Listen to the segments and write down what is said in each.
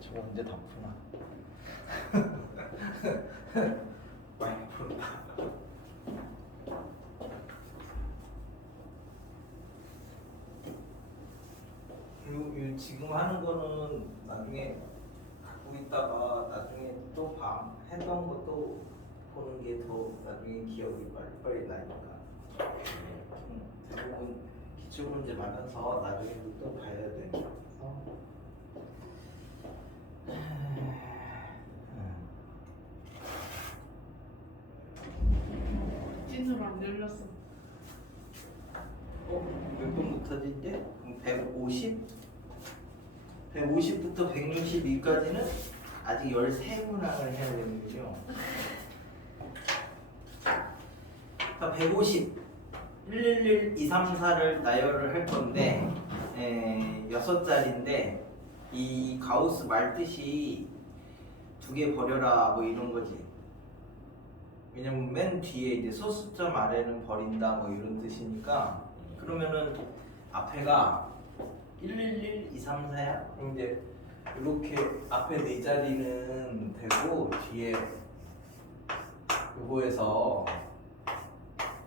저거 언제 다 푸나? 많이 푼다. 그리고 지금 하는 거는 나중에 갖고 있다가 나중에 또 했던 것도 보는 게 더 나중에 기억이 빨리 나니까. 대부분 기출 문제 많아서 나중에 또 봐야 돼. 진수로 안 늘렸어. 몇 번부터지 이제? 150? 150부터 162까지는 아직 13문항을 해야 되는군요. 자, 150 111, 2, 3, 4를 나열을 할 건데 6자리인데 이 가우스 말뜻이 2개 버려라 뭐 이런 거지. 왜냐면 맨 뒤에 이제 소수점 아래는 버린다 뭐 이런 뜻이니까 그러면은 앞에가 111, 2, 3, 4야? 그럼 이제 이렇게 앞에 4자리는 되고 뒤에 요거에서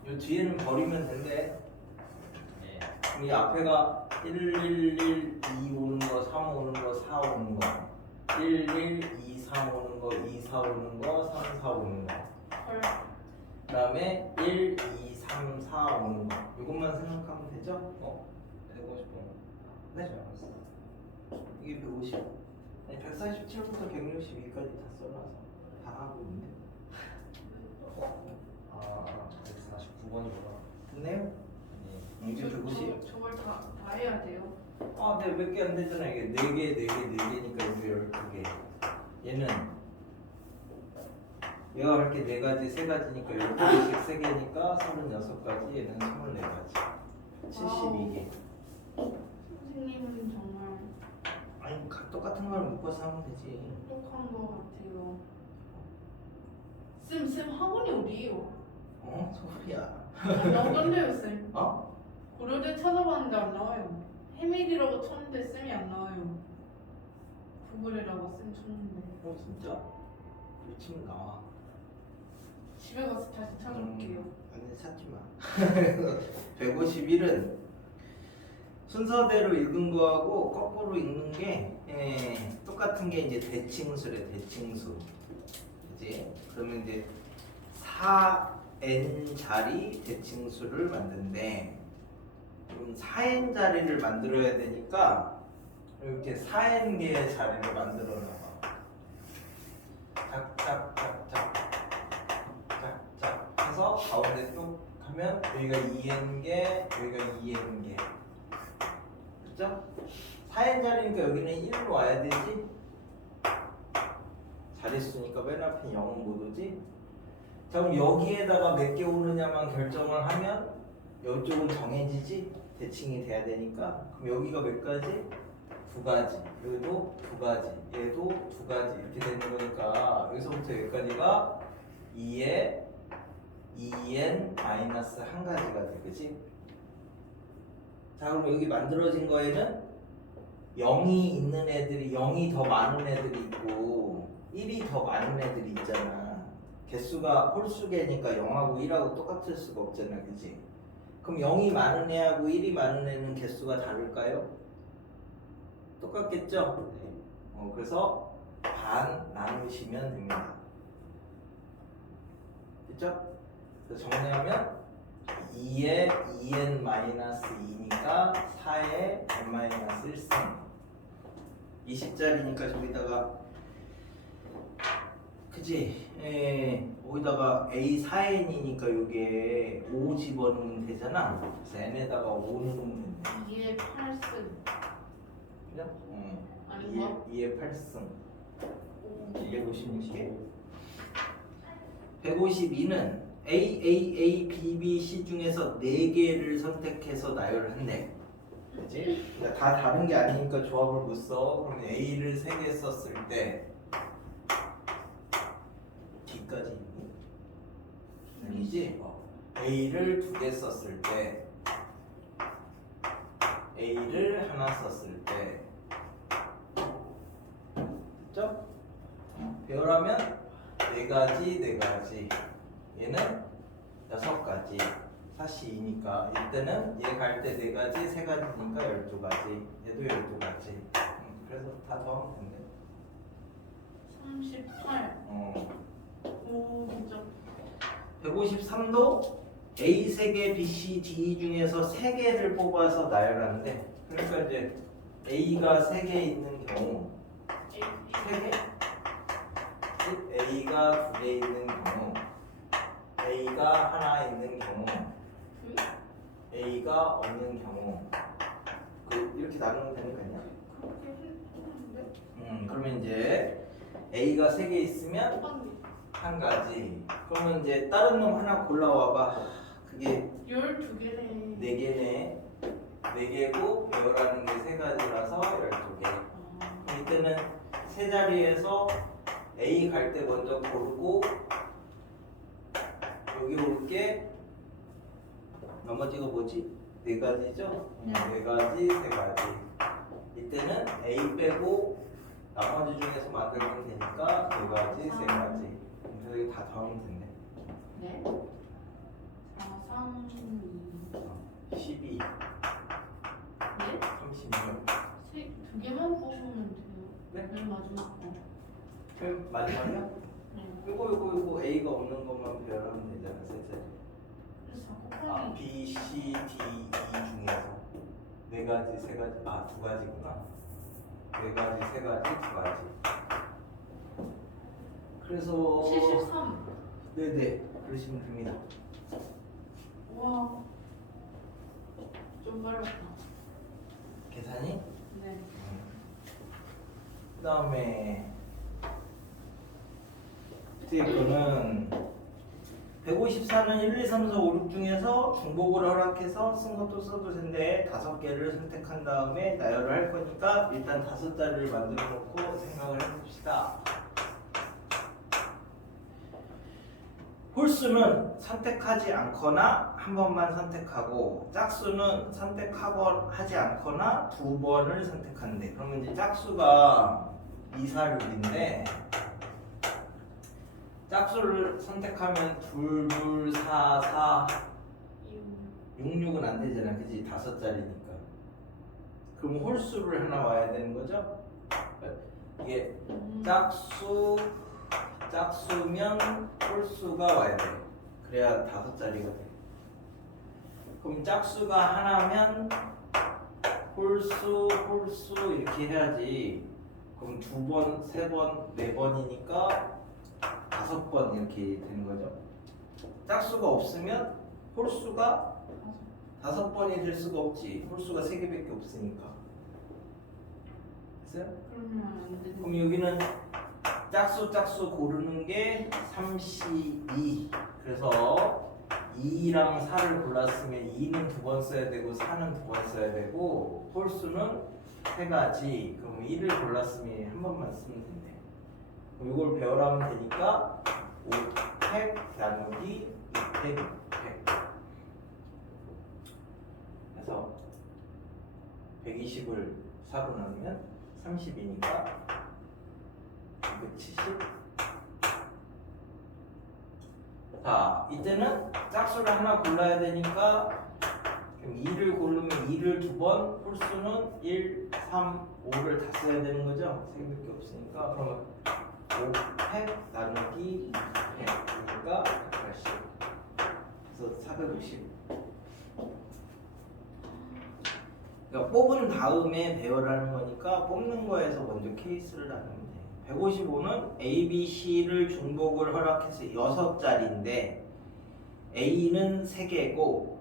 요 뒤에는 버리면 된대. 그럼 이 앞에가 111, 2 오는 거, 3 오는 거, 4 오는 거 11, 2, 3 오는 거, 2, 4 오는 거, 3, 4 오는 거 그 다음에 1, 2, 3, 4 오는 거 이것만 생각하면 되죠? 150번. 네, 알았어. 이게 150 아니 147부터 162까지 다 써놔서 다 하고 있는데 149번이구나. 됐네요? 이게 150? 저걸 다 해야 돼요. 네, 몇 개 안 되잖아. 이게 4개, 4개, 4개니까 이게 12개. 얘는 얘가 그렇게 4가지, 3가지니까 12개씩 3개니까 36가지, 얘는 24가지. 72개. 선생님은 정말 아니, 똑같은 걸 묶어서 하면 되지. 똑똑한 것 같아요. 쌤 학원이 어디예요? 소리야. 안 나오던데요 쌤. 어? 고려대 찾아봤는데 안 나와요. 해밀이라고 쳤는데 쌤이 안 나와요. 구글에다가 쌤 쳤는데. 진짜? 그래 치면 나와. 집에 가서 다시 찾아볼게요. 아니, 찾지 마. 151은 순서대로 읽은 거하고 거꾸로 읽는 게 똑같은 게 이제 대칭수래, 대칭수. 그지? 그러면 이제 4n 자리 대칭수를 만든대. 그럼 4n 자리를 만들어야 되니까 이렇게 4n 개의 자리를 만들어 놔봐. 짝짝짝짝 짝짝 해서 가운데 뚝 하면 여기가 2n개, 여기가 2n개. 그죠? 4n 자리니까 여기는 1로 와야 되지? 자릿수니까 맨 앞에 0은 못 오지? 자, 그럼 여기에다가 몇 개 오느냐만 결정을 하면 이쪽은 정해지지? 대칭이 돼야 되니까. 그럼 여기가 몇 가지? 2가지. 여기도 2가지. 얘도 2가지. 이렇게 되는 거니까 여기서부터 여기까지가 2에 2n 마이너스 1가지가 돼. 그치? 자, 그럼 여기 만들어진 거에는 0이 있는 애들이 0이 더 많은 애들이 있고 1이 더 많은 애들이 있잖아. 개수가 홀수개니까 0하고 1하고 똑같을 수가 없잖아. 그치? 그럼 0이 많은 애하고 1이 많은 애는 개수가 다를까요? 똑같겠죠? 그래서 반 나누시면 됩니다. 됐죠? 그래서 정리하면 2에 2n-2니까 4에 n-1승 20짜리니까 저기다가 그지? 여기다가 a 4n이니까 요게 5 집어넣으면 되잖아. 그래서 n에다가 5 넣으면 돼. 2의 8승. 그죠? 아닌가? 2의 8승 256개 152는 A, A, A, B, B, C 중에서 4개를 선택해서 나열을 한대. 그치? 그러니까 다 다른 게 아니니까 조합을 못 써. 그럼 A를 3개 썼을 때 D까지 있니? 아니지? A를 2개 썼을 때 A를 하나 썼을 때 배열하면 4가지 얘는 6가지 4시2니까 이때는 얘 갈 때 4가지 3가지니까 12가지 얘도 12가지 그래서 다 더하면 된대 38. 오 진짜. 153도 A 3개, B, C, D 중에서 3개를 뽑아서 나열하는데 그러니까 이제 A가 3개 있는 경우 3개? 즉 A가 2개 있는 경우 A가 하나 있는 경우 A가 없는 경우 이렇게 나누면 되는 거 아니야? 그렇게 했는데? 그러면 이제 A가 3개 있으면 한 가지 그러면 이제 다른 놈 하나 골라와봐 그게 12개네. 4개네 4개고 배열하는 게 3가지라서 12개 이때는 세 자리에서 A 갈 때 먼저 고르고 여기 올게 나머지가 뭐지? 4가지죠? 네. 4가지, 3가지 이때는 A 빼고 나머지 중에서 만들면 되니까 2가지, 3가지 그래서 이거 다 더하면 된대 네. 4, 3, 2. 12, 네? 36 두 개만 뽑으면 돼요. 네? 맨 마지막 거. 그럼 마지막이야? 네. 요거 A가 없는 것만 배열하면 되잖아 세 자리 그래서 곱하기 B, C, D, E 중에서 4가지, 3가지, 2가지구나 4가지, 3가지, 2가지 그래서 73. 네네 그러시면 됩니다 와. 좀 빨랐다. 계산이? 네. 그 다음에 거는 154는 1, 2, 3, 4, 5, 6 중에서 중복을 허락해서 쓴 것도 써도 된대 5개를 선택한 다음에 나열을 할 거니까 일단 5자리를 만들어 놓고 생각을 해봅시다. 홀수는 선택하지 않거나 한 번만 선택하고 짝수는 선택하고 하지 않거나 2번을 선택한대. 그러면 이제 짝수가 2, 4, 6인데 짝수를 선택하면 2, 2, 4, 4, 6, 6은 안 되잖아. 그치? 5자리니까. 그럼 홀수를 하나 와야 되는 거죠? 이게 짝수면 홀수가 와야 돼. 그래야 5자리가 돼. 그럼 짝수가 하나면 홀수 이렇게 해야지. 그럼 2번, 3번, 4번이니까 5번 이렇게 되는 거죠. 짝수가 없으면 홀수가 5번이 될 수가 없지. 홀수가 3개밖에 없으니까. 됐어요? 그러면 안 되는. 그럼 여기는 짝수 고르는 게 3C2 그래서 2랑 4를 골랐으면 2는 2번 써야 되고 4는 2번 써야 되고 홀수는 3가지 그럼 1을 골랐으면 한 번만 쓰면 된대. 그럼 이걸 배열하면 되니까 5팩 나누기 2팩 6팩 그래서 120을 4로 나누면 30이니까 270. 자, 이때는 짝수를 하나 골라야 되니까 그럼 2를 고르면 2를 2번, 홀수는 1, 3, 5를 다 써야 되는 거죠? 3개밖에 없으니까 그러면 5팩 나누기 2팩이니까 180. 그래서 450. 그러니까 뽑은 다음에 배열하는 거니까 뽑는 거에서 먼저 케이스를 나누면 돼. 155는 A, B, C를 중복을 허락해서 6자리인데 A는 3개고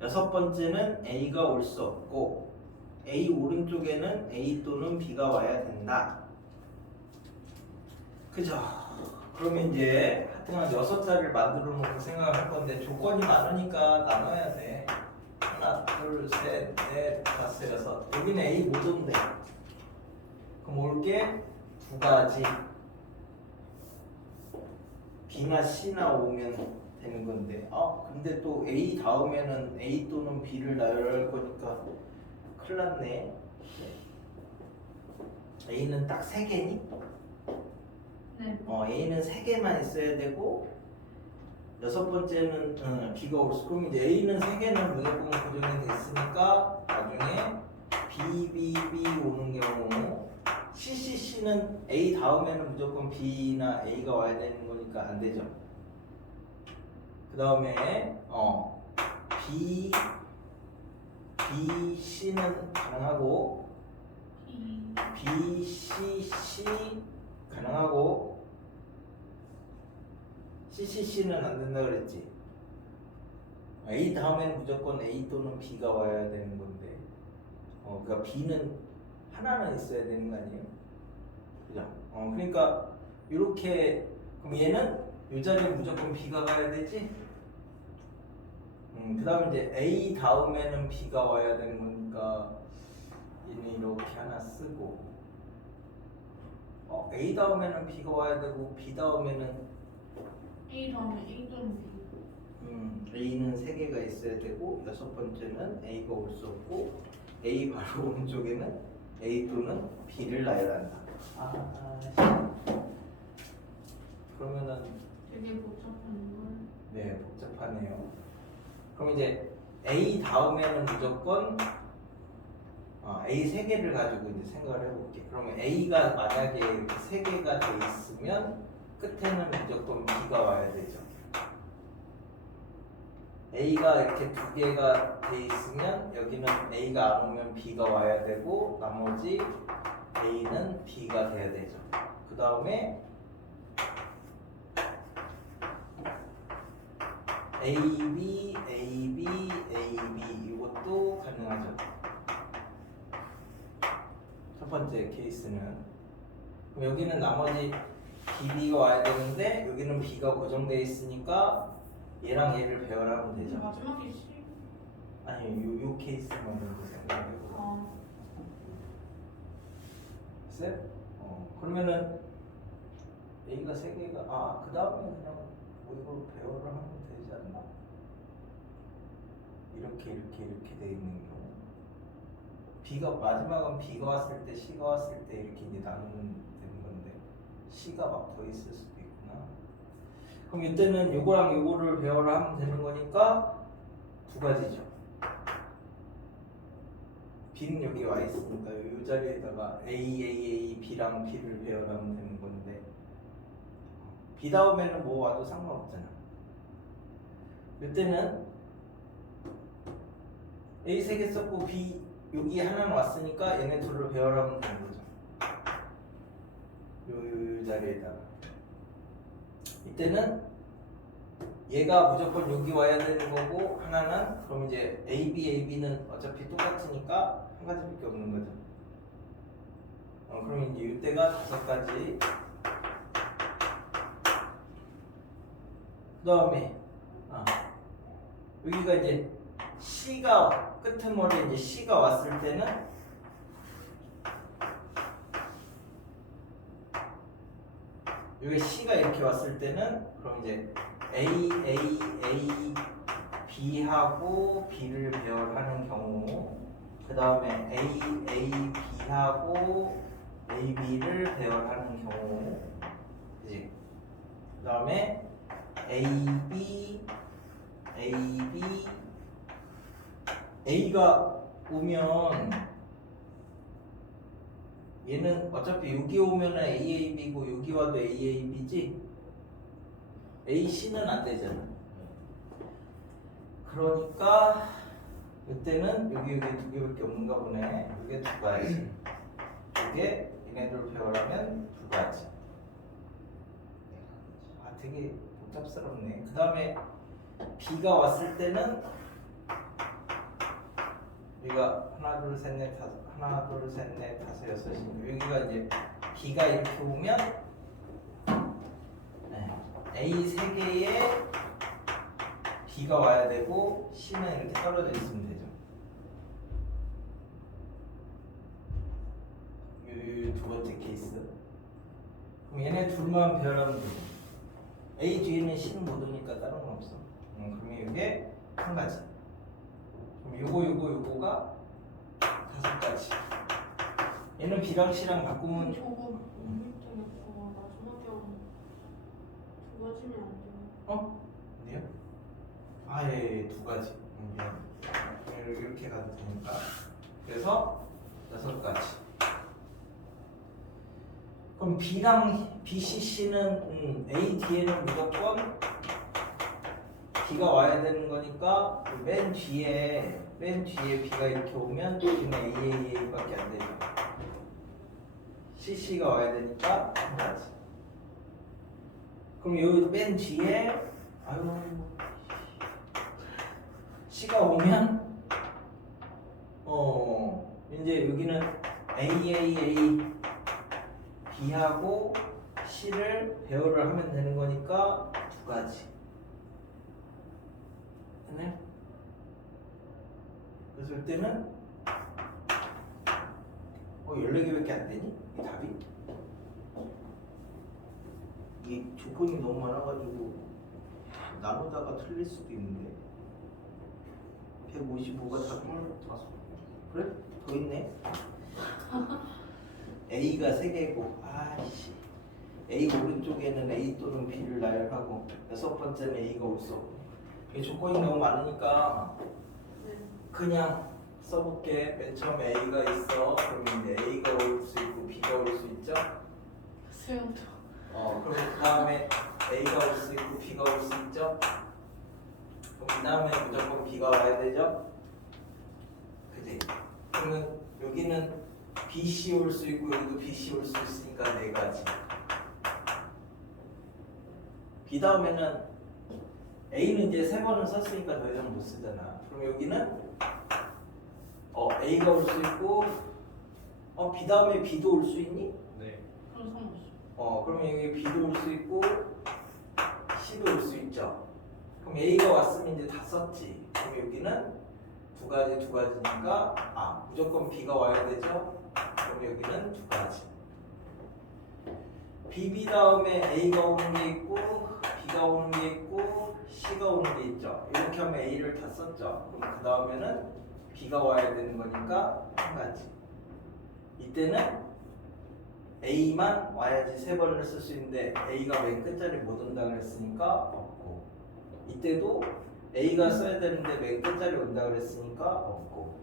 6번째는 A가 올 수 없고 A 오른쪽에는 A 또는 B가 와야 된다. 그죠? 그러면 이제 하여튼 6자리를 만들어 놓고 생각할 건데 조건이 많으니까 나눠야 돼. 하나, 둘, 셋, 넷, 다섯, 여섯. 여기는 A 못 온대. 그럼 올게 2가지. B나 C나 오면 되는 건데. 근데 또 A 다음에는 A 또는 B를 나열할 거니까 큰일 났네. A는 딱 3개니? 네. A는 3개만 있어야 되고 여섯 번째는 B가 올 수. 그럼 이제 A는 3개는 무조건 고정이 됐으니까 나중에 B, B, B 오는 경우 C, C, C는 A 다음에는 무조건 B나 A가 와야 되는 거니까 안 되죠. 그 다음에 B, B, C는 가능하고 B, C, C 가능하고 C, C, C는 안 된다 그랬지. A 다음에는 무조건 A 또는 B가 와야 되는 건데, 그러니까 B는 하나는 있어야 되는 거 아니에요? 그죠? 그러니까 이렇게 그럼 얘는 이 자리에 무조건 B가 가야 되지. 그 다음에 이제 A 다음에는 B가 와야 되는 거니까 얘는 이렇게 하나 쓰고, A 다음에는 B가 와야 되고 B 다음에는 A 다음에 A 또는 B. A는 3개가 있어야 되고 여섯 번째는 A가 올 수 없고 A 바로 오른쪽에는 A 또는 B를 놔야 한다. 그러면은 되게 복잡한 걸. 네 복잡하네요. 그럼 이제 A 다음에는 무조건 A 3개를 가지고 이제 생각을 해볼게. 그러면 A가 만약에 이렇게 3개가 돼 있으면 끝에는 무조건 B가 와야 되죠. A가 이렇게 2개가 돼 있으면 여기는 A가 안 오면 B가 와야 되고 나머지 A는 B가 돼야 되죠. 그 다음에 AB, AB, AB 이것도 가능하죠. 첫 번째 케이스는 그럼 여기는 나머지 BB가 와야 되는데 여기는 B가 고정되어 있으니까 얘랑 얘를 배열하면 되죠. 마지막에 C. 아니 요 케이스만 먼저 생각해보고 셋? 그러면은 A가 3개가 그 다음에 그냥 이걸 배열을 하면 되지 않나? 이렇게 돼 있는 경우 B가 마지막은 B가 왔을 때 C가 왔을 때 이렇게 이제 나누면 되는 건데 C가 막 더 있을 수도 있구나. 그럼 이때는 요거랑 요거를 배열을 하면 되는 거니까 두 가지죠. B는 여기 와 있으니까 이 자리에다가 A, B랑 B를 배열하면 되는 건데 B 다음에는 뭐 와도 상관없잖아. 이때는 A 3개 썼고 B 여기 하나는 왔으니까 얘네 둘을 배열하면 되는 거죠. 요 자리에다가 이때는 얘가 무조건 여기 와야 되는 거고 하나는 그럼 이제 AB는 어차피 똑같으니까 한 가지밖에 없는 거죠. 그럼 이제 이때가 5가지. 그 다음에 여기가 이제 C가 끄트머리에 이제 C가 왔을 때는 여기 C가 이렇게 왔을 때는 그럼 이제 A, B하고 B를 배열하는 경우 그 다음에 A, B하고 AB를 배열하는 경우 그지? 그 다음에 A가 오면 얘는 어차피 여기 오면은 AAB고 여기 와도 AAB지 AC는 안 되잖아. 그러니까 이때는 여기 두 개밖에 없는가 보네. 이게 두 가지. 이게 얘네들 배열하면 두 가지. 되게 복잡스럽네. 그 다음에 B가 왔을 때는 여기가 하나 둘 셋 넷 다섯 여섯인데 여기가 이제 B가 이렇게 오면 A 3개에 B가 와야 되고 C는 이렇게 떨어져 있으면 되죠. 이 두 번째 케이스. 그럼 얘네 둘만 배열하면 되고 A 뒤에는 C는 못 오니까 다른 건 없어. 그러면 이게 한 가지. 그럼 요거가 5가지. 얘는 B랑 C랑 바꾸면 저거 못 믿겠고 마지막에 오는 나눠지면 안 돼요. 어디요? 아예 두 가지. 미안. 이렇게 가도 되니까. 그래서 6가지. 그럼 B랑 BCC는 A 뒤에는 무조건 B가 와야 되는 거니까 맨 뒤에 B가 이렇게 오면 B는 AAA밖에 안 되죠. CC가 와야 되니까 한 가지. 그럼 여기 맨 뒤에 C가 오면 이제 여기는 AAA B하고 C를 배열을 하면 되는 거니까 두 가지. 네? 그래서 이때는 14개밖에 안 되니? 이 답이? 이게 조건이 너무 많아가지고 나누다가 틀릴 수도 있는데 155가 답을 그래? 더 있네. A가 3개고 아이씨 A 오른쪽에는 A 또는 B를 나열하고 6번째는 A가 올 수 없고 이 조건이 너무 많으니까 네. 그냥 써볼게. 맨 처음에 A가 있어. 그럼 이제 A가 올 수 있고 B가 올 수 있죠? 수영도. 그럼 그 다음에 A가 올 수 있고 B가 올 수 있죠? 그럼 그 다음에 무조건 B가 와야 되죠? 그지? 그러면 여기는 BC 올 수 있고 여기도 BC 올 수 있으니까 4가지. B 다음에는 A는 이제 3번을 썼으니까 더 이상 못 쓰잖아. 그럼 여기는 A가 올 수 있고 B 다음에 B도 올 수 있니? 네. 그럼 상관없어. 그러면 여기 B도 올 수 있고 C도 올 수 있죠. 그럼 A가 왔으면 이제 다 썼지. 그럼 여기는 두 가지니까 무조건 B가 와야 되죠. 그럼 여기는 2가지. BB 다음에 A가 오는 게 있고 B가 오는 게 있고 C가 오는 게 있죠. 이렇게 하면 A를 다 썼죠. 그럼 그 다음에는 B가 와야 되는 거니까 1가지. 이때는 A만 와야지 3번을 쓸 수 있는데 A가 맨 끝자리 못 온다 그랬으니까 없고, 이때도 A가 써야 되는데 맨 끝자리 온다 그랬으니까 없고.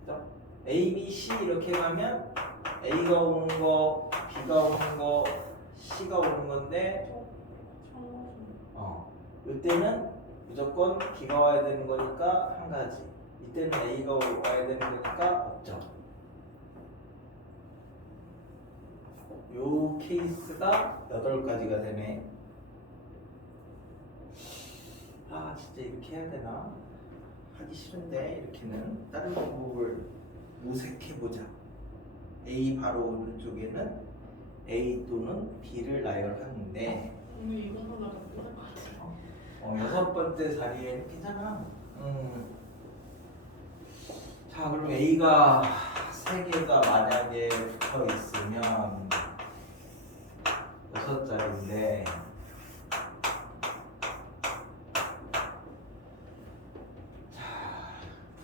그죠? A, B, C 이렇게 가면 A가 오는 거, B가 오는 거, C가 오는 건데 이때는 무조건 B가 와야 되는 거니까 1가지. 이때는 A가 와야 되는 거니까 없죠. 요 케이스가 8가지가 되네. 진짜 이렇게 해야 되나? 하기 싫은데 이렇게는 다른 방법을 모색해보자. A 바로 오른쪽에는 A 또는 B를 나열하는데 오늘 이건 하나가 끝날 것 같아요. 6번째 자리에 괜찮아. 자, 그럼 A가 3개가 만약에 붙어 있으면 6자리인데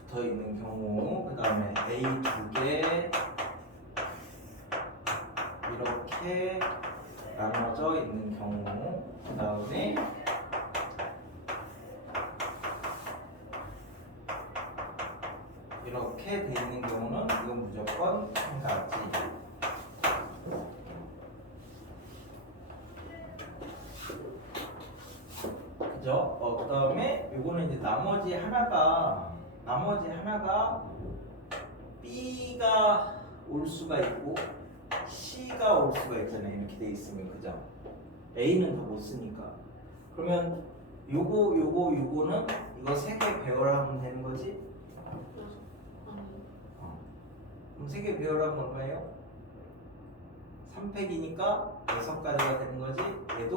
붙어 있는 경우, 그 다음에 A 2개 이렇게 나눠져 있는 경우, 그 다음에 이렇게 돼 있는 경우는 이건 무조건 1가지. 그죠? 그 다음에 요거는 이제 나머지 하나가 B가 올 수가 있고 C가 올 수가 있잖아요. 이렇게 돼 있으면. 그죠? A는 더 못 쓰니까. 그러면 요거는 이거 3개 배열하면 되는 거지? 그럼 3개 배열하면 얼마예요? 3팩이니까 6가지가 되는 거지? 얘도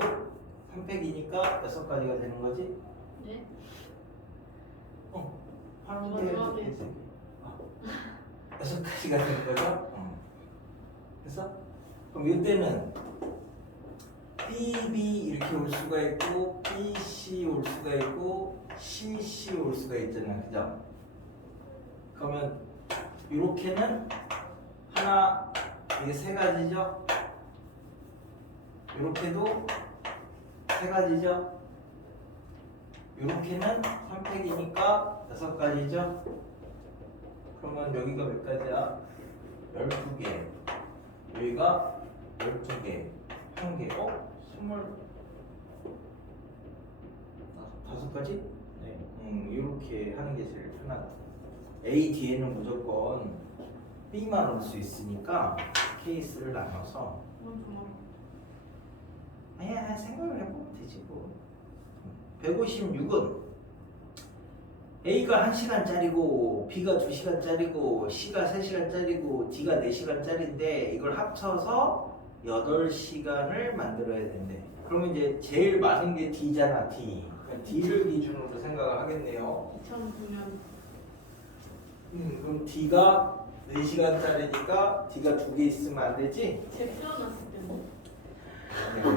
3팩이니까 6가지가 되는 거지? 네? 하는 게 6가지가 되는 거죠? 그래서 그럼 이때는 BB 이렇게 올 수가 있고 BC 올 수가 있고 CC 올 수가 있잖아요. 그죠? 그러면 이렇게는 하나, 이게 3가지죠? 이렇게도 세 가지죠. 이렇게는 3팩이니까 6가지죠. 그러면 여기가 몇 가지야? 12개. 여기가 12개. 1개. 5가지? 네. 이렇게 하는 게 제일 편하다. A 뒤에는 무조건 B만 올 수 있으니까 케이스를 나눠서 아니야 생각을 해보면 되지 뭐. 156은 A가 1시간짜리고 B가 2시간짜리고 C가 3시간짜리고 D가 4시간짜리인데 이걸 합쳐서 8시간을 만들어야 된대. 그러면 이제 제일 많은 게 D잖아. D. 그러니까 D를 기준으로 생각을 하겠네요. 2009년. 그럼 D가 4시간짜리니까 D가 2개 있으면 안 되지? 제 태어났을 때는.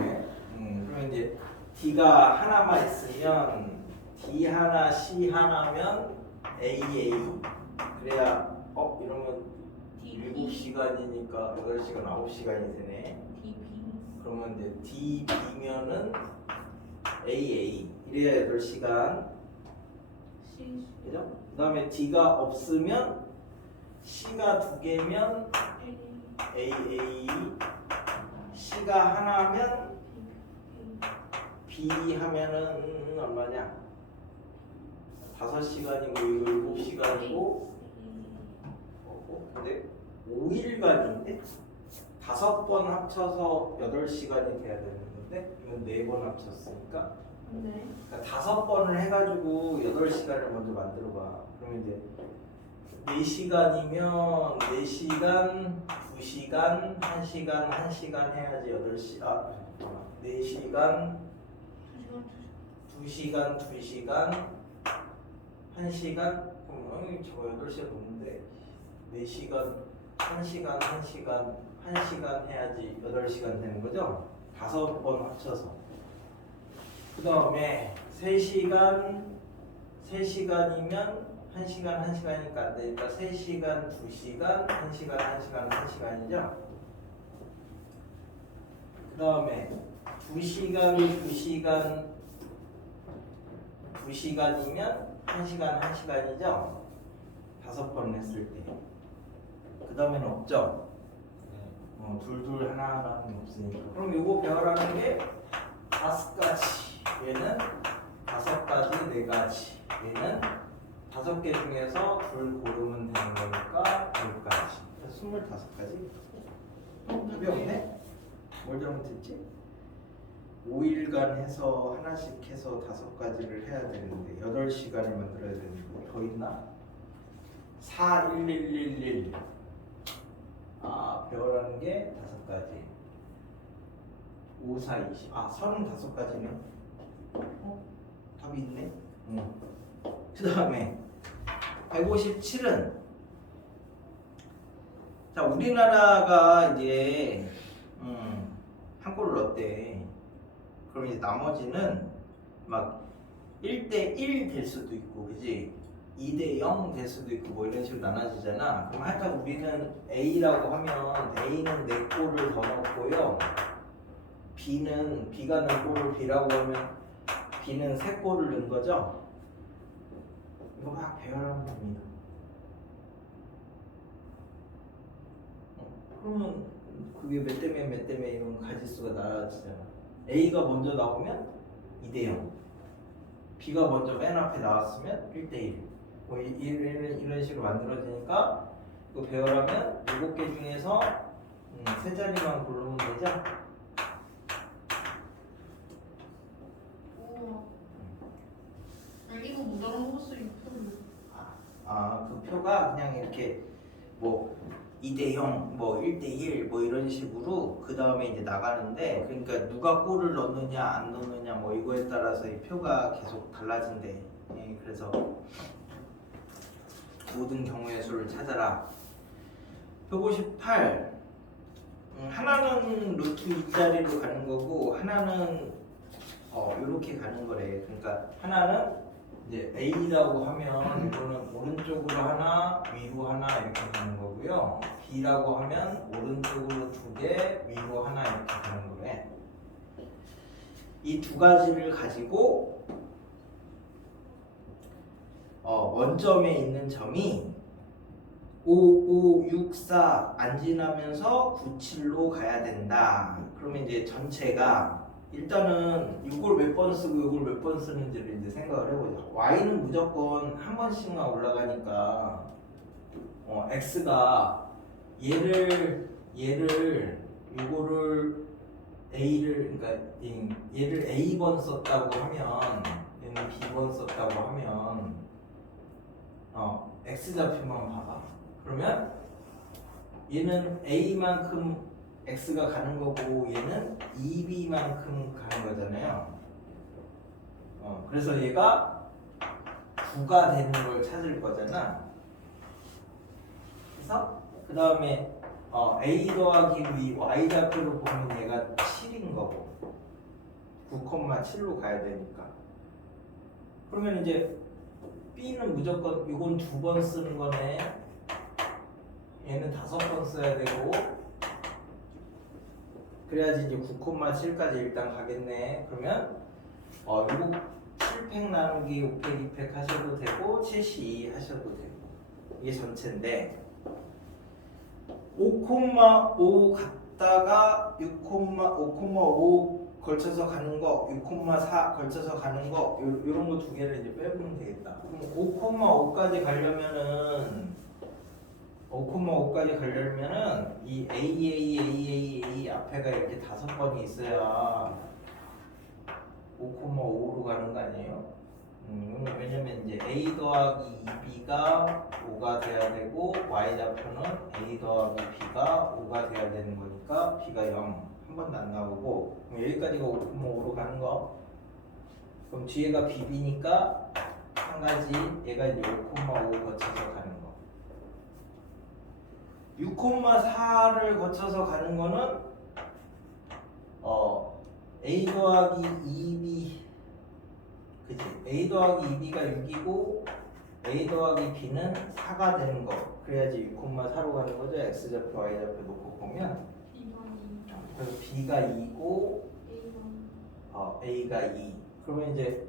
네. 그러면 이제 D가 하나만 있으면 D 하나, C 하나면 AA. 그래야 이러면 DB. 7시간이니까 8시간, 9시간이 되네. DB. 그러면 이제 DB면은 AA. 이래야 8시간. C. 그죠? 그 다음에 D가 없으면 C가 2개면 A. AA. C가 하나면 B 하면은 얼마냐? 5시간이고 이거 7시간이고 근데 5일간인데 5번 합쳐서 8시간이 돼야 되는 건데 이건 4번 합쳤으니까 네. 그러니까 5번을 해가지고 8시간을 먼저 만들어 봐. 그러면 이제 4시간이면 4시간, 2시간, 1시간, 1시간 해야지 8시간 4시간 2시간, 2시간, 1시간? 그럼 저거 8시간 넘는데 4시간, 1시간, 1시간, 1시간 해야지 8시간 되는 거죠? 5번 합쳐서. 그 다음에 3시간이면 1시간, 1시간이니까 안 되니까 3시간, 2시간, 1시간, 1시간, 1시간이죠? 그 다음에 2시간, 2시간, 2시간이면 1시간, 1시간이죠? 5번 했을 때. 그 다음에는 없죠? 둘둘 하나하나는 없으니까. 그럼 요거 배워라는 게 5가지. 얘는 5가지, 4가지. 얘는 5개 중에서 둘 고르면 되는 거니까 10가지. 25가지. 답이 없네? 뭘 잘못했지? 5일간 해서 하나씩 해서 5가지를 해야 되는데 8시간을 만들어야 되는데 더 있나? 4, 1, 1, 1, 1 배워라는 게 5가지 5, 4, 20 35가지네 답이 있네 그 다음에 157은 자 우리나라가 이제 한 골을 넣었대. 그럼 이제 나머지는 막 1대1 될 수도 있고, 그지? 2대0 될 수도 있고, 뭐 이런 식으로 나눠지잖아. 그럼 하여튼 우리는 A라고 하면 A는 4골을 더 넣고요. B가 넣은 골을 B라고 하면 B는 3골을 넣은 거죠? 이거 막 배열하면 됩니다. 그러면 그게 몇 대면 이런 가지수가 나아지잖아. A가 먼저 나오면 2대0 B가 먼저 맨 앞에 나왔으면 1대1 뭐 이런 식으로 만들어지니까 이거 배열하면 7개 중에서 3자리만 고르면 되죠? 우와. 이거 무당 호수 유튜브. 그 표가 그냥 이렇게 뭐 2대0, 뭐 1대1, 뭐 이런 식으로 그 다음에 이제 나가는데 그러니까 누가 골을 넣느냐 안 넣느냐 뭐 이거에 따라서 이 표가 계속 달라진대. 그래서 모든 경우의 수를 찾아라. 158 하나는 루트 2자리로 가는 거고 하나는 이렇게 가는 거래. 그러니까 하나는 이제 A라고 하면 이거는 오른쪽으로 하나, 위로 하나 이렇게 가는 거고요. B라고 하면 오른쪽으로 2개, 위로 하나 이렇게 가는 거래. 이 두 가지를 가지고 원점에 있는 점이 5, 5, 6, 4 안 지나면서 9, 7로 가야 된다. 그러면 이제 전체가 일단은 이걸 몇 번 쓰고 이걸 몇 번 쓰는지를 이제 생각을 해보자. y는 무조건 한 번씩만 올라가니까 x가 얘를 요거를 a를 그러니까 얘를 a번 썼다고 하면 얘는 b번 썼다고 하면 x좌표만 봐봐. 그러면 얘는 a만큼 x가 가는 거고 얘는 2b만큼 가는 거잖아요. 그래서 얘가 9가 되는 걸 찾을 거잖아. 그래서 그 다음에 a 더하기 b y좌표로 보면 얘가 7인 거고 9,7로 가야 되니까. 그러면 이제 b는 무조건 이건 2번 쓰는 거네. 얘는 5번 써야 되고 그래야지 이제 9,7까지 일단 가겠네. 그러면 요거 7팩 나누기 5팩 2팩 하셔도 되고 72 하셔도 되고 이게 전체인데 5,5 갔다가 5,5 걸쳐서 가는 거 6,4 걸쳐서 가는 거 요런 거 두 개를 이제 빼보면 되겠다. 그럼 5,5까지 가려면은 이 A 앞에가 이렇게 5번이 있어야 5,5로 가는 거 아니에요? 왜냐면 이제 A 더하기 2B가 5가 돼야 되고 Y좌표는 A 더하기 B가 5가 돼야 되는 거니까 B가 0 한 번도 안 나오고 여기까지가 5,5로 가는 거. 그럼 뒤에가 BB니까 한 가지 얘가 이제 5,5 거쳐서 가는 거. 6,4를 거쳐서 가는 거는 A 더하기 2B 그치? A 더하기 2B가 6이고 A 더하기 B는 4가 되는 거. 그래야지 6,4로 가는 거죠. X좌표 Y좌표 놓고 보면 그래서 B가 2고 A가 2. 그러면 이제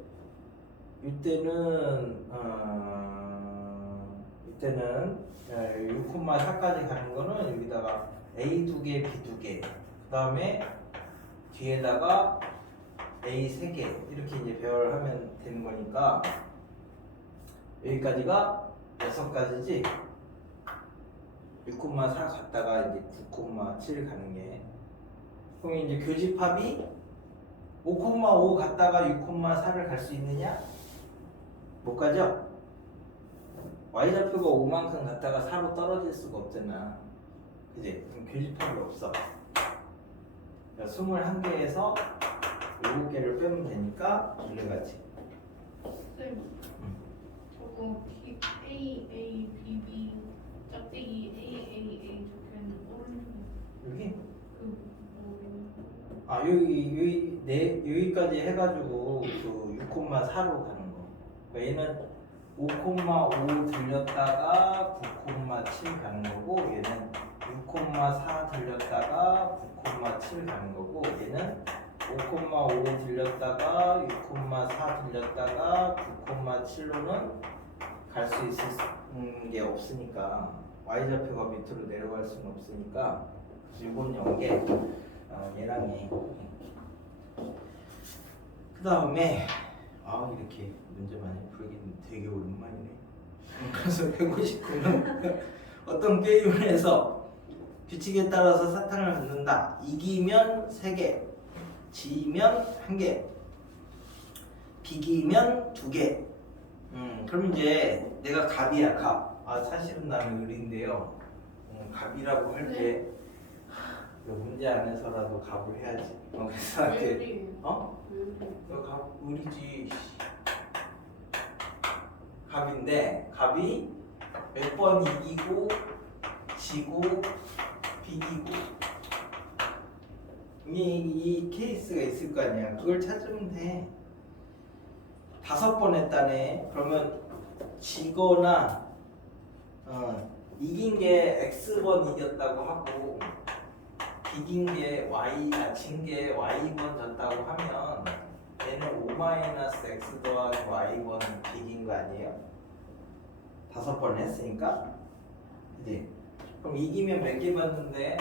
이때는 6,4까지 가는 거는 여기다가 A 2개, B 2개, 그 다음에 뒤에다가 A 3개 이렇게 이제 배열하면 되는 거니까 여기까지가 6가지지. 6,4 갔다가 이제 9,7 가는 게. 그럼 이제 교집합이 5,5 갔다가 6,4를 갈 수 있느냐? 못 가죠? Y좌표가 5만큼 갔다가 4로 떨어질 수가 없잖아. 그지? 그럼 교집합이 없어. 21개에서 7개를 빼면 되니까 이래가지. 쌤, 저거 A, A, B, B 짝대기 A, A, A 적혀있는 오른쪽 여기? 그 여기까지 해가지고 그 6,4로 가는 거. 그러니까 얘는 5,5 들렸다가 9,7 가는 거고 얘는 6,4 들렸다가 9,7 가는 거고 얘는 5,5 들렸다가 6,4 들렸다가 9,7로는 갈 수 있을 게 없으니까 Y좌표가 밑으로 내려갈 수는 없으니까 이건 0개 얘랑 얘. 그 다음에 이렇게 문제 많이 풀긴 되게 오랜만이네. 그래서 159는 어떤 게임을 해서 규칙에 따라서 사탕을 갖는다. 이기면 3개, 지면 1개, 비기면 2개. 그럼 이제 내가 갑이야, 갑. 사실은 나는 을인데요. 갑이라고 할 때 문제 안에서라도 갑을 해야지. 그래서 나한테 너 갑 을이지. 갑인데 갑이 몇 번 이기고 지고 비기고 이 케이스가 있을 거 아니야. 그걸 찾으면 돼. 5번 했다네. 그러면 지거나 이긴 게 X번 이겼다고 하고 비긴 게 진 게 Y번 졌다고 하면 얘는 5-x 더하기 y번은 비긴 거 아니에요? 5번 했으니까. 그지? 그럼 이기면 몇 개 받는데?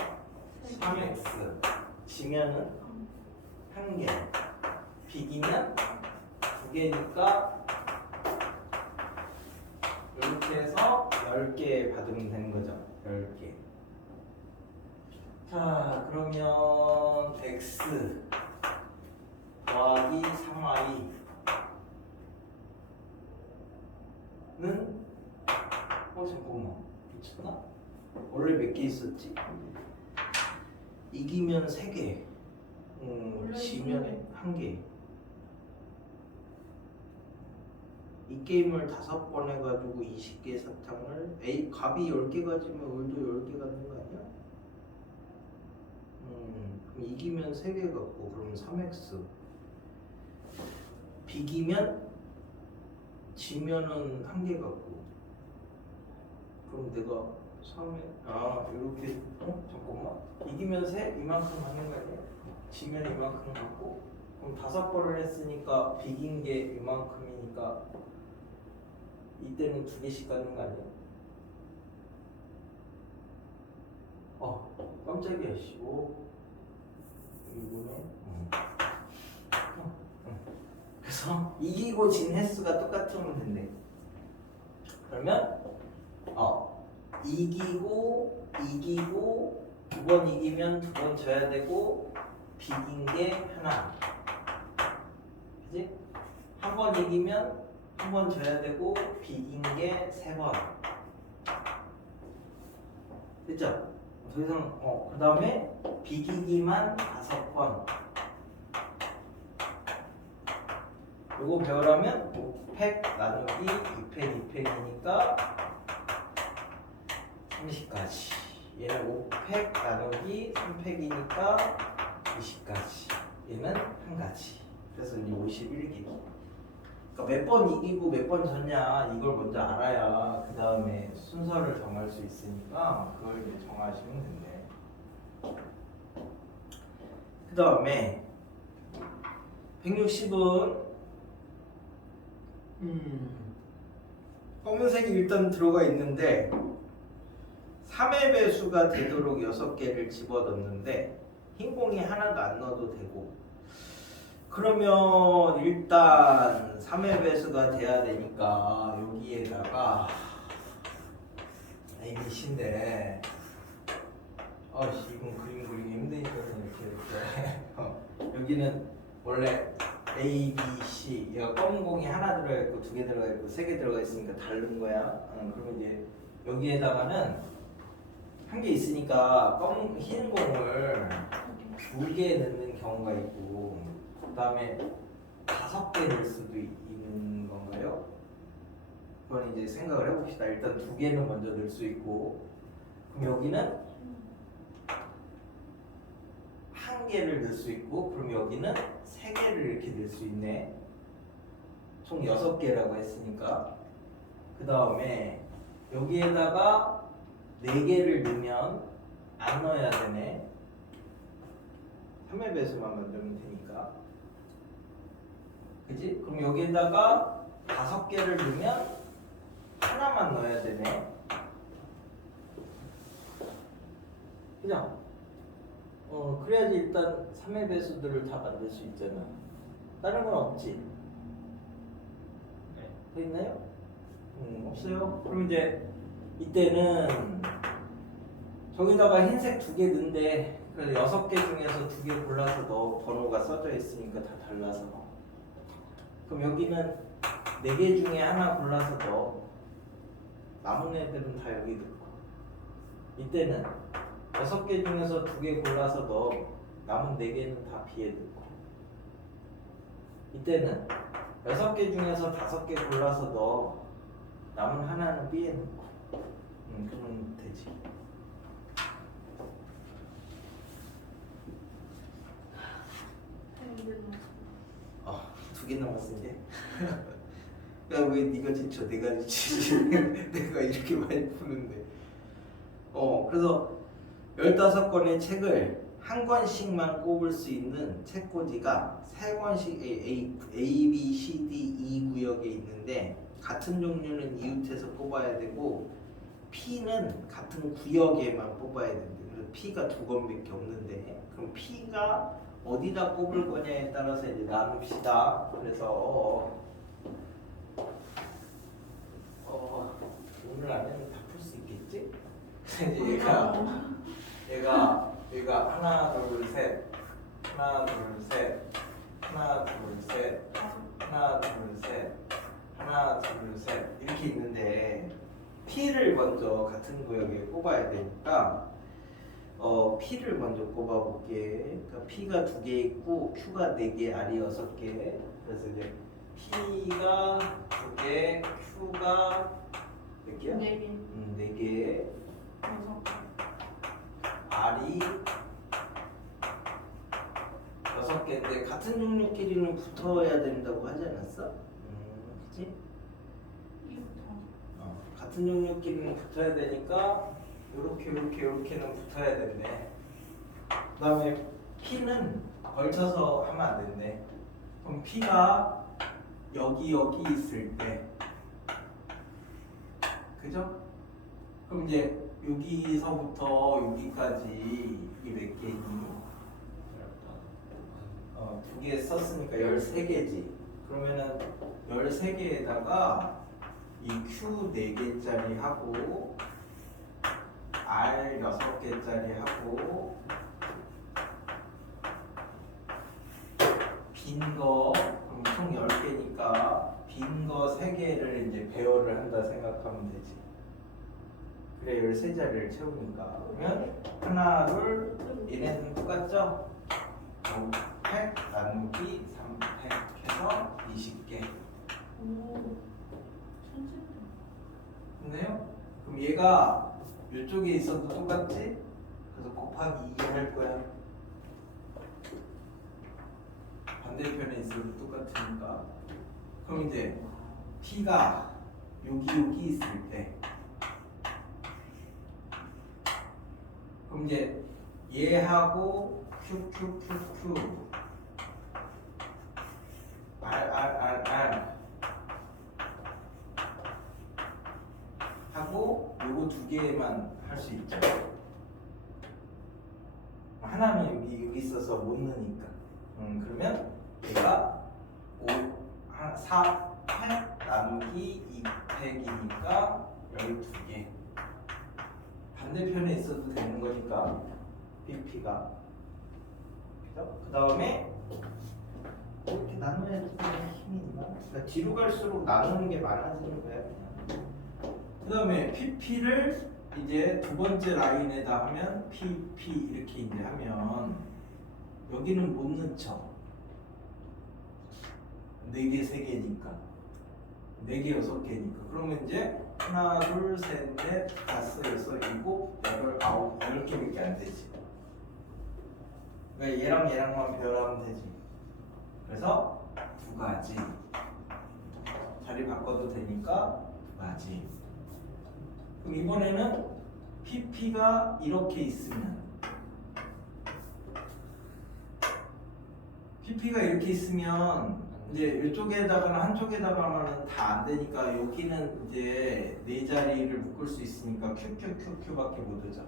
3x. 지면은 1개. 비기면 2개니까 이렇게 해서 10개 받으면 되는 거죠. 10개. 자, 그러면 x 더하기 3y는 잠깐만 미쳤나? 원래 몇 개 있었지? 이기면 3개, 지면 1개. 이 게임을 5번 해가지고 20개 사탕을 값이 10개 가지면 을도 10개 갖는 거 아니야? 그럼 이기면 3개 갖고 그러면 3x. 비기면 지면은 1개 갖고 그럼 내가 3에 이렇게 잠깐만 이기면 이만큼 하는 거 아니야? 지면 이만큼 갖고 그럼 5번을 했으니까 비긴 게 이만큼이니까 이때는 2개씩 갖는 거 아니야? 깜짝이야 씨. 이거네. 그래서 이기고 진 횟수가 똑같으면 된대. 그러면 이기고 2번 이기면 2번 져야 되고 비긴 게 하나. 그지? 한 번 이기면 한 번 져야 되고 비긴 게 3번. 됐죠? 더 이상 그 다음에 비기기만 5번. 요거 배우려면 5팩 나누기 2팩 2팩이니까 30까지. 얘는 5팩 나누기 3팩이니까 20까지. 얘는 한 가지. 그래서 이제 51개. 그러니까 몇 번 이기고 몇 번 졌냐 이걸 먼저 알아야 그 다음에 순서를 정할 수 있으니까 그걸 이제 정하시면 된대. 그 다음에 160은 검은색이 일단 들어가 있는데 3의 배수가 되도록 6개를 집어넣는데 흰 공이 하나도 안 넣어도 되고 그러면 일단 3의 배수가 돼야 되니까 여기에다가 ABC인데 이건 그림 그리기 힘드니까 이렇게 여기는 원래 A, B, C 얘가 검은 공이 하나 들어가 있고 2개 들어가 있고 3개 들어가 있으니까 다른 거야. 그러면 이제 여기에다가는 한 개 있으니까 흰 공을 2개 넣는 경우가 있고 그 다음에 5개 넣을 수도 있는 건가요? 그건 이제 생각을 해봅시다. 일단 2개는 먼저 넣을 수 있고 그럼 여기는 1개를 넣을 수 있고 그럼 여기는 3개를 이렇게 넣을 수 있네. 총 6개라고 했으니까 그 다음에 여기에다가 4개를 넣으면 안 넣어야 되네. 3의 배수만 만들면 되니까 그치? 그럼 여기에다가 5개를 넣으면 하나만 넣어야 되네. 그죠? 그래야지 일단 3의 배수들을 다 만들 수 있잖아. 다른 건 없지? 네. 더 있나요? 없어요. 그럼 이제 이때는 저기다가 흰색 2개 넣는데 그래서 6개 중에서 2개 골라서 넣어. 번호가 써져 있으니까 다 달라서. 그럼 여기는 4개 중에 하나 골라서 넣어. 남은 애들은 다 여기 넣고. 이때는 6개 중에서 2개 골라서 넣어. 남은 4개는 다 B에 넣고. 이때는 6개 중에서 5개 골라서 넣어. 남은 하나는 B에 넣고. 그러면 되지. 두 개 남았어 이제. 야 왜 네가 지쳐? 내가 지치지. 내가 이렇게 많이 푸는데. 그래서 15권의 책을 한 권씩만 꼽을 수 있는 책꽂이가 세 권씩 A, B, C, D, E 구역에 있는데 같은 종류는 이웃에서 꼽아야 되고 P는 같은 구역에만 뽑아야 된대. 그래서 P가 두 권밖에 없는데 그럼 P가 어디다 꼽을 거냐에 따라서 이제 나눕시다. 그래서 오늘 안에는 다 풀 수 있겠지? 이제 얘가 하나 둘 셋 하나 둘 셋 하나 둘 셋 하나 둘 셋 하나 둘 셋 이렇게 있는데 P를 먼저 같은 구역에 꼽아야 되니까 P를 먼저 꼽아볼게. 그러니까 P가 2개 있고 Q가 4개, R이 6개. 그래서 이제 P가 2개, Q가 몇 개야? 4개. 4개. 6개. R이 6개인데 같은 종류끼리는 붙어야 된다고 하지 않았어? 그치? 같은 종류끼리는 붙어야 되니까 요렇게는 붙어야 된대. 그 다음에 P는 걸쳐서 하면 안 된대. 그럼 P가 여기 있을 때 그죠? 그럼 이제 여기서부터 여기까지 이게 몇 개니? 2개 썼으니까 13개지. 그러면은 13개에다가 이 Q 4개짜리 하고 R 6개짜리 하고 빈 거 그럼 총 10개니까 빈 거 3개를 이제 배열을 한다 생각하면 되지. 그래 13자리를 채우니까. 그러면 하나 둘 얘네는 똑같죠? 5팩 나누기 3팩 해서 20개. 오, 천재다. 됐나요? 그럼 얘가 이쪽에 있어도 똑같지? 그래서 곱하기 2 할 거야. 반대편에 있어도 똑같으니까. 그럼 이제 P가 여기 있을 때 그럼 이제 얘하고 Q R 하고 요거 2개만 할 수 있죠. 하나는 여기 있어서 못 넣으니까. 그러면 얘가 4 팩 나누기 2팩이니까 12개. 반대편에 있어도 되는 거니까 BP가. 그죠? 그 다음에 이렇게 나눠야 힘이 있나? 그러니까 뒤로 갈수록 나누는 게 많아지는 거야. 그 다음에 PP를 이제 두 번째 라인에다 하면 PP 이렇게 이제 하면 여기는 못 넣죠. 4개, 3개니까 4개, 6개니까 그러면 이제 하나, 둘, 셋, 넷, 다섯, 여섯, 일곱, 여덟, 아홉, 10개밖에 안 되지. 그러니까 얘랑만 배열하면 되지. 그래서 2가지 자리 바꿔도 되니까 2가지. 그럼 이번에는 PP가 이렇게 있으면 이제 이쪽에다가는 한쪽에다가는 다 안 되니까 여기는 이제 4자리를 묶을 수 있으니까 QQQQ밖에 못 오죠.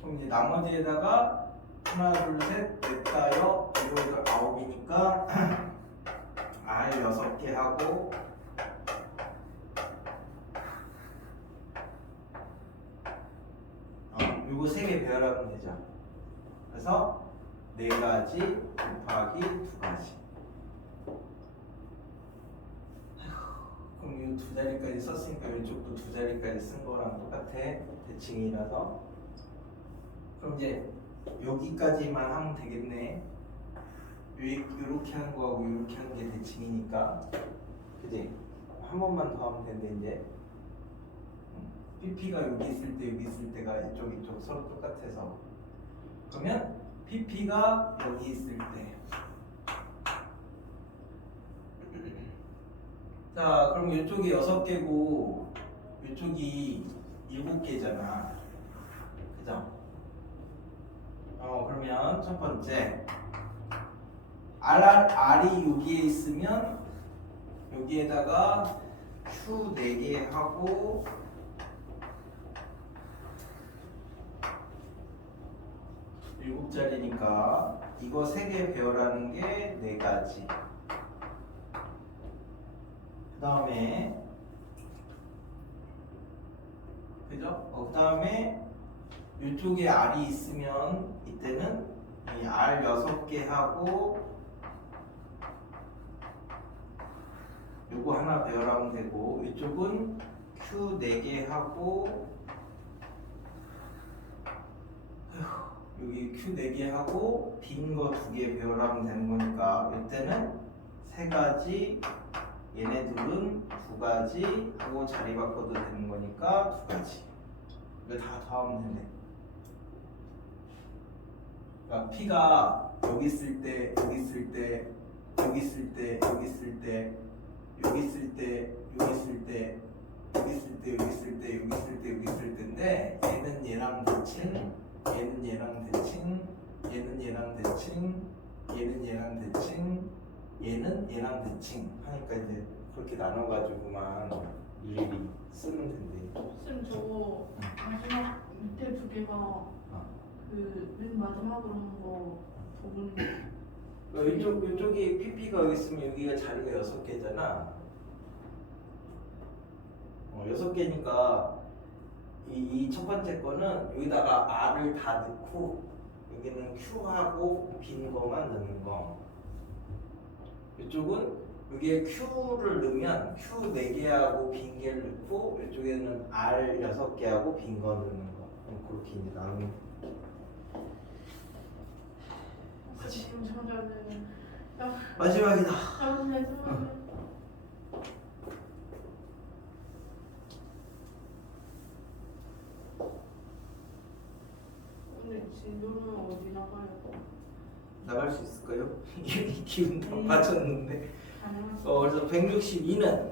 그럼 이제 나머지에다가 하나, 둘, 셋, 넷, 다섯, 일곱, 9이니까 R 6개 하고 요거 3개 배열하면 되죠. 그래서 4가지 곱하기 2가지. 그럼 이 2자리까지 썼으니까 이쪽도 2자리까지 쓴 거랑 똑같아. 대칭이라서. 그럼 이제 여기까지만 하면 되겠네. 이렇게 하는 거하고 이렇게 하는 게 대칭이니까. 그지? 한 번만 더 하면 되는데 이제 PP가 여기 있을 때가 이쪽 서로 똑같아서 그러면 PP가 여기 있을 때 자 그럼 이쪽이 6개고 이쪽이 7개잖아. 그죠? 그러면 첫 번째 R이 여기에 있으면 여기에다가 Q 4개 하고 일곱 자리니까 이거 3개 배열하는 게 4가지. 그 다음에 그죠? 그 다음에 이쪽에 R이 있으면 이때는 이 R 6개 하고 요거 하나 배열하면 되고 이쪽은 Q 4개 하고 여기 Q 4개 하고 빈 거 2개 배열하면 되는 거니까 이때는 3가지 얘네 둘은 2가지 하고 자리 바꿔도 되는 거니까 2가지 이거 다 더하면 된대. 그러니까 P가 여기 있을 때 여기 있을 때 여기 있을 때 여기 있을 때 여기 있을 때 여기 있을 때 여기 있을 때 여기 있을 때 여기 있을 때 여기 있을 때인데 얘는 얘랑 대칭 얘는 얘랑 대칭 얘는 얘랑 대칭 얘는 얘랑 대칭 얘는 얘랑 대칭 하니까 이제 그렇게 나눠가지고만 일일이 쓰면 된대. 쌤 저거 마지막 밑에 2개가 그 맨 마지막으로 한 거 부분 이쪽이 PP가 여기 있으면 여기가 자리가 6개잖아. 6개니까 이 첫 번째 거는 여기다가 R을 다 넣고 여기는 Q하고 빈 거만 넣는 거. 이쪽은 여기에 Q를 넣으면 Q 4개하고 빈 개를 넣고 이쪽에는 R 6개하고 빈 거 넣는 거. 그렇게 이제 나누는 거. 지금 저자는 마지막이다. 오늘 진도는 어디 나가요? 나갈 수 있을까요? 이 기운 다 빠졌는데. 가능하죠? 그래서 162는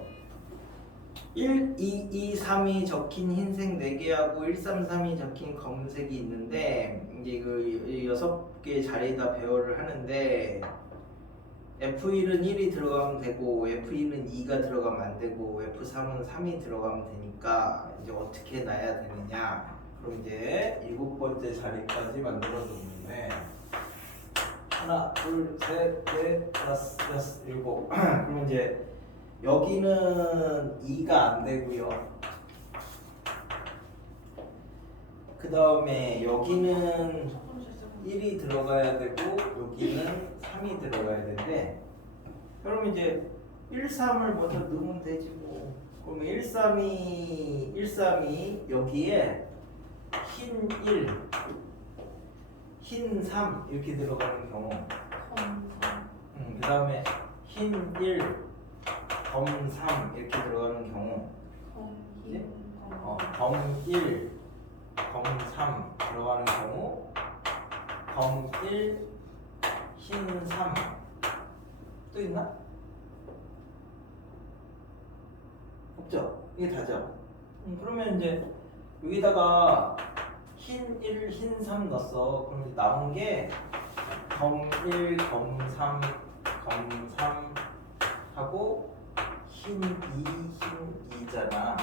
1, 2, 2, 3이 적힌 흰색 4개하고 1, 3, 3이 적힌 검은색이 있는데 이제 그 6개 자리에다 배열을 하는데 F1은 1이 들어가면 되고 F1은 2가 들어가면 안 되고 F3은 3이 들어가면 되니까 이제 어떻게 놔야 되느냐. 그럼 이제 7번째 자리까지 만들어 줬는데 하나, 둘, 셋, 넷, 다섯, 여섯, 일곱. 그럼 이제 여기는 2가 안 되고요. 그 다음에 여기는 1이 들어가야 되고 여기는 3이 들어가야 되는데 그럼 이제 1, 3을 먼저 넣으면 되지 뭐. 그러면 1, 3이 여기에 흰 1, 흰 3 이렇게 들어가는 경우 그 다음에 흰 1, 검 3 이렇게 들어가는 경우 검 1, 검 3 들어가는 경우 검 1, 흰 3 또 있나? 없죠? 이게 다죠? 그러면 이제 여기다가 흰 1, 흰 3 넣었어. 그럼 이제 남은 게 검 1, 검 3, 검 3 하고 흰 2, 흰 2잖아.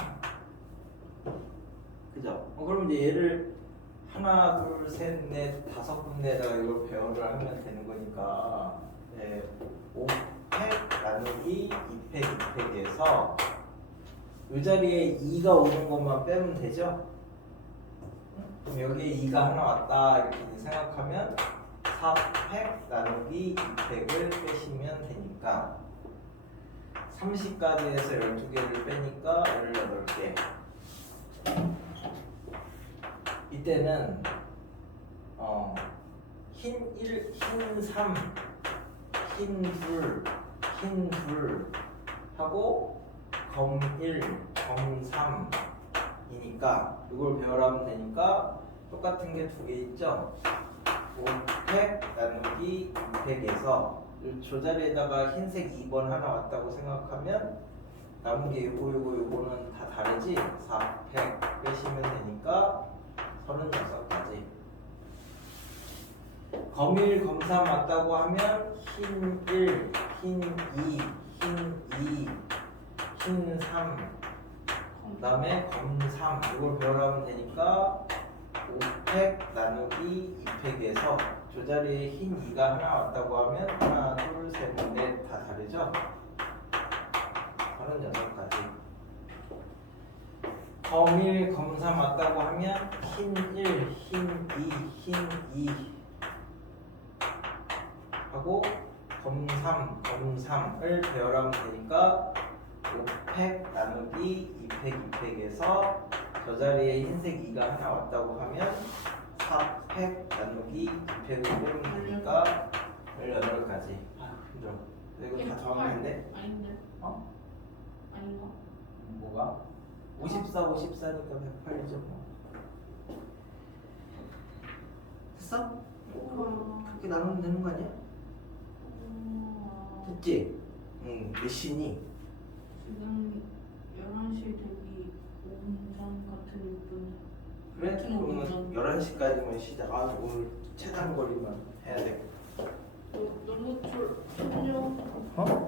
그죠? 그럼 이제 얘를 하나, 둘, 셋, 넷, 5군데다가 이걸 배열을 하면 되는 거니까 5팩 나누기 2팩, 2팩에서 이 자리에 2가 오는 것만 빼면 되죠? 그럼 여기에 2가 하나 왔다 이렇게 생각하면 4팩 나누기 2팩을 빼시면 되니까 30까지 해서 12개를 빼니까 18개. 이때는 흰 1, 흰 3, 흰 2, 흰 2 하고 검 1, 검 3이니까 이걸 배열하면 되니까 똑같은 게 2개 있죠? 5팩 나누기 2팩에서 저 자리에다가 흰색 2번 하나 왔다고 생각하면 남은 게 요거는 다 다르지? 4팩 빼시면 되니까 36가지. 검1, 검3 맞다고 하면 흰 1, 흰 2, 흰 2, 흰 3, 그 다음에 검3 이걸 배우라면 되니까 5팩 나누기 2팩에서 저 자리에 흰 2가 하나 왔다고 하면 하나, 둘, 셋, 넷 다 다르죠? 36가지. 검1, 검3 맞다고 하면 흰 1, 흰 2, 흰 2 하고 검3, 검3을 배열하면 되니까 5팩 나누기 2팩 2팩에서 저 자리에 흰색 2가 하나 왔다고 하면 4팩 나누기 2팩을 빼면 되니까 18가지. 아 힘들어. 이거 다 더하면 돼? 아닌데. 어? 아닌가? 뭐가? 54, 54니까 108이죠 뭐. 됐어? 그렇게 나누면 되는 거 아니야? 됐지? 응, 몇 시니? 지금 11시 되기 5분 전 같은 6분. 그래? 같은 그러면 5분 11시까지만 시작. 아, 오늘 최단 거리만 해야 돼. 너무 졸려. 어?